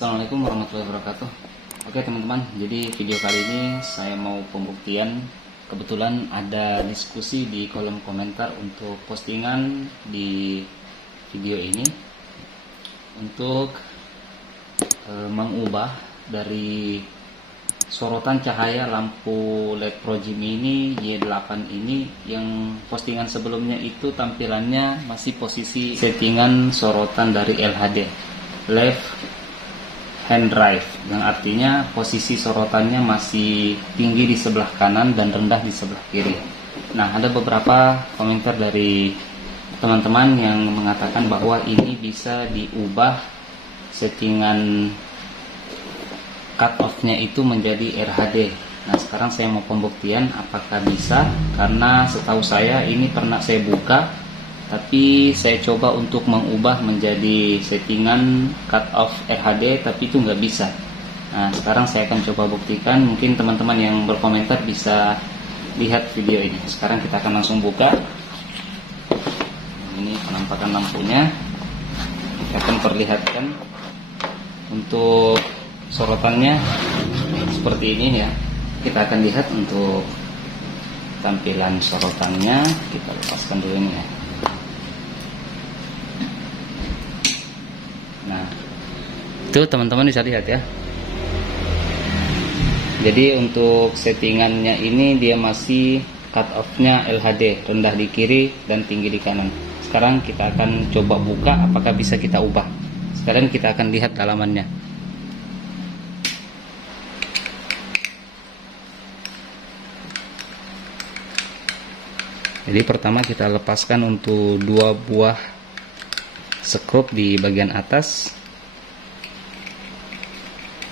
Assalamualaikum warahmatullahi wabarakatuh. Oke teman-teman, jadi video kali ini saya mau pembuktian. Kebetulan ada diskusi di kolom komentar untuk postingan di video ini untuk mengubah dari sorotan cahaya lampu LED Proji Mini Y8 ini. Yang postingan sebelumnya itu tampilannya masih posisi settingan sorotan dari LHD, left hand drive, yang artinya posisi sorotannya masih tinggi di sebelah kanan dan rendah di sebelah kiri. Nah, ada beberapa komentar dari teman-teman yang mengatakan bahwa ini bisa diubah settingan cut off-nya itu menjadi RHD. Nah, sekarang saya mau pembuktian apakah bisa, karena setahu saya ini pernah saya buka, tapi saya coba untuk mengubah menjadi settingan cut off RHD, tapi itu nggak bisa. Nah, sekarang saya akan coba buktikan. Mungkin teman-teman yang berkomentar bisa lihat video ini. Sekarang kita akan langsung buka. Ini penampakan lampunya. Kita akan perlihatkan untuk sorotannya seperti ini ya. Kita akan lihat untuk tampilan sorotannya. Kita lepaskan dulu ini ya. Nah, itu teman-teman bisa lihat ya. Jadi untuk settingannya ini dia masih cut off-nya LHD, rendah di kiri dan tinggi di kanan. Sekarang kita akan coba buka apakah bisa kita ubah. Sekarang kita akan lihat dalamannya. Jadi pertama kita lepaskan untuk dua buah skrup di bagian atas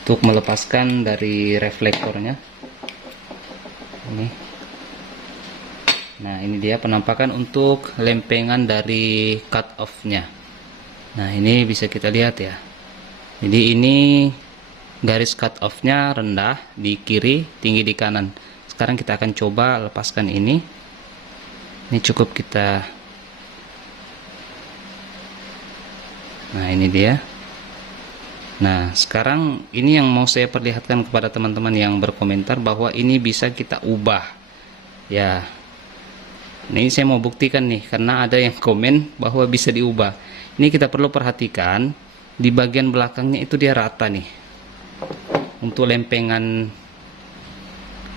untuk melepaskan dari reflektornya ini. Nah, ini dia penampakan untuk lempengan dari cut off nya. Nah, ini bisa kita lihat ya. Jadi ini garis cut off nya rendah di kiri, tinggi di kanan. Sekarang kita akan coba lepaskan ini. Ini cukup kita. Nah, ini dia. Nah, sekarang ini yang mau saya perlihatkan kepada teman-teman yang berkomentar bahwa ini bisa kita ubah. Ya. Ini saya mau buktikan nih, karena ada yang komen bahwa bisa diubah. Ini kita perlu perhatikan, di bagian belakangnya itu dia rata nih. Untuk lempengan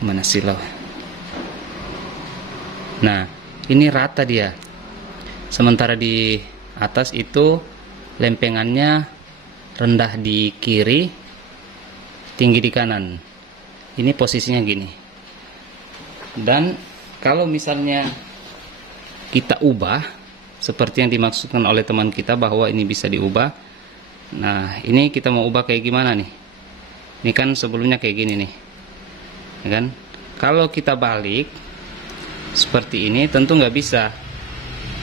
mana sih loh? Nah, ini rata dia. Sementara di atas itu lempengannya rendah di kiri, tinggi di kanan. Ini posisinya gini. Dan kalau misalnya kita ubah seperti yang dimaksudkan oleh teman kita bahwa ini bisa diubah. Nah, ini kita mau ubah kayak gimana nih? Ini kan sebelumnya kayak gini nih, ya kan? Kalau kita balik seperti ini tentu nggak bisa.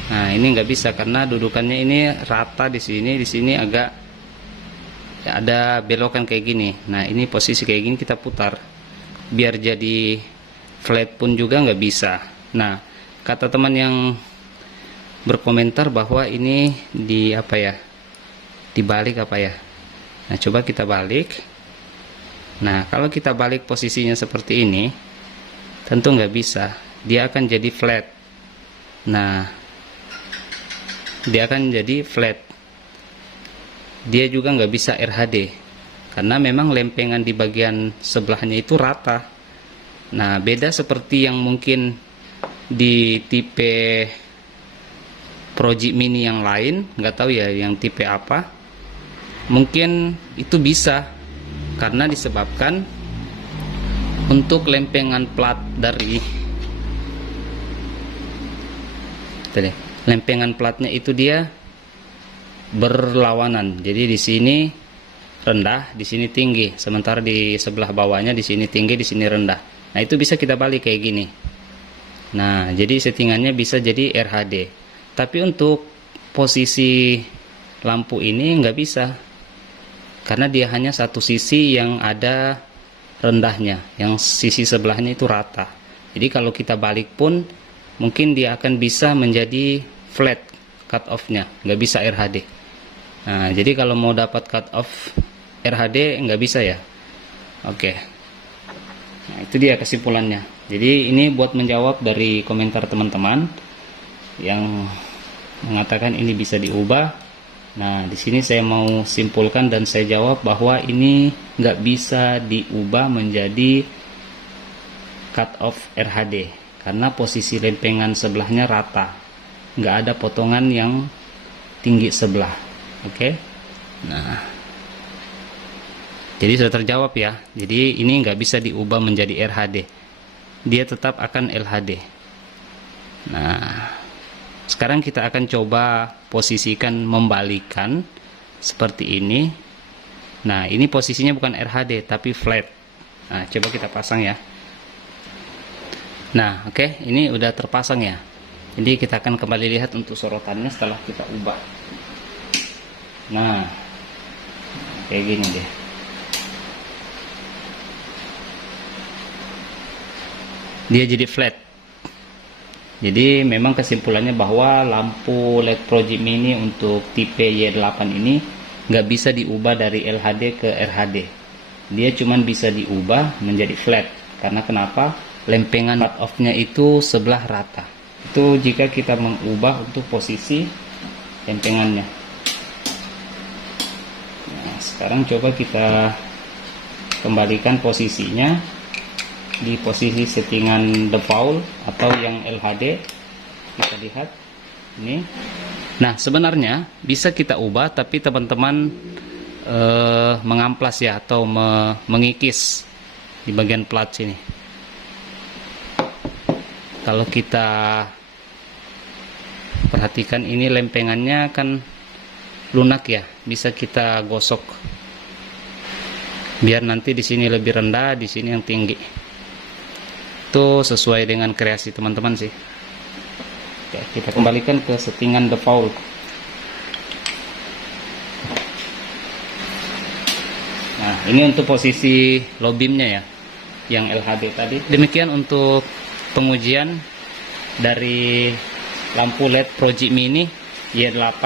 Nah, ini nggak bisa karena dudukannya ini rata di sini agak ya, ada belokan kayak gini. Nah, ini posisi kayak gini kita putar biar jadi flat pun juga nggak bisa. Nah, kata teman yang berkomentar bahwa ini di apa ya, dibalik apa ya. Nah, coba kita balik. Nah, kalau kita balik posisinya seperti ini tentu nggak bisa, dia akan jadi flat. Nah, dia akan jadi flat. Dia juga nggak bisa RHD karena memang lempengan di bagian sebelahnya itu rata. Nah, beda seperti yang mungkin di tipe Proji Mini yang lain, nggak tahu ya yang tipe apa. Mungkin itu bisa karena disebabkan untuk lempengan plat dari lempengan platnya itu dia berlawanan. Jadi di sini rendah, di sini tinggi, sementara di sebelah bawahnya di sini tinggi, di sini rendah. Nah, itu bisa kita balik kayak gini. Nah, jadi settingannya bisa jadi RHD. Tapi untuk posisi lampu ini nggak bisa, karena dia hanya satu sisi yang ada rendahnya, yang sisi sebelahnya itu rata. Jadi kalau kita balik pun mungkin dia akan bisa menjadi flat cut off nya, nggak bisa RHD. Nah, jadi kalau mau dapat cut off RHD nggak bisa ya. Oke. Nah, itu dia kesimpulannya. Jadi ini buat menjawab dari komentar teman-teman yang mengatakan ini bisa diubah. Nah, di sini saya mau simpulkan dan saya jawab bahwa ini nggak bisa diubah menjadi cut off RHD karena posisi lempengan sebelahnya rata, nggak ada potongan yang tinggi sebelah. Oke. Nah, jadi sudah terjawab ya. Jadi ini nggak bisa diubah menjadi RHD, dia tetap akan LHD. Nah, sekarang kita akan coba posisikan membalikan seperti ini. Nah, ini posisinya bukan RHD tapi flat. Nah, coba kita pasang ya. Nah, oke, ini udah terpasang ya. Jadi kita akan kembali lihat untuk sorotannya setelah kita ubah. Nah, kayak gini deh. Dia jadi flat. Jadi memang kesimpulannya bahwa lampu LED Project Mini untuk tipe Y8 ini nggak bisa diubah dari LHD ke RHD. Dia cuman bisa diubah menjadi flat. Karena kenapa? Lempengan cut off-nya itu sebelah rata. Itu jika kita mengubah untuk posisi lempengannya. Nah, sekarang coba kita kembalikan posisinya di posisi settingan default atau yang LHD. Kita lihat ini. Nah, sebenarnya bisa kita ubah, tapi teman-teman mengamplas ya, atau mengikis di bagian plat sini. Kalau kita perhatikan ini lempengannya kan lunak ya, bisa kita gosok biar nanti di sini lebih rendah, di sini yang tinggi. Itu sesuai dengan kreasi teman-teman sih. Oke, kita kembalikan ke settingan default. Nah, ini untuk posisi low beamnya ya, yang LHD tadi. Demikian untuk pengujian dari lampu LED Project Mini Y8.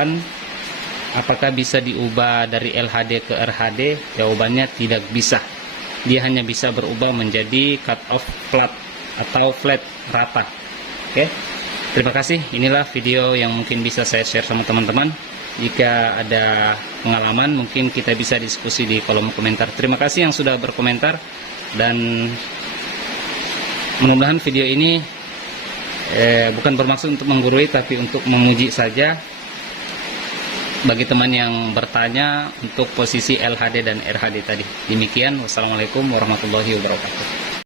Apakah bisa diubah dari LHD ke RHD? Jawabannya tidak bisa. Dia hanya bisa berubah menjadi cut off flat atau flat rata. Oke. Terima kasih. Inilah video yang mungkin bisa saya share sama teman-teman. Jika ada pengalaman, mungkin kita bisa diskusi di kolom komentar. Terima kasih yang sudah berkomentar, dan mudah-mudahan video ini bukan bermaksud untuk menggurui, tapi untuk menguji saja bagi teman yang bertanya untuk posisi LHD dan RHD tadi. Demikian, wassalamualaikum warahmatullahi wabarakatuh.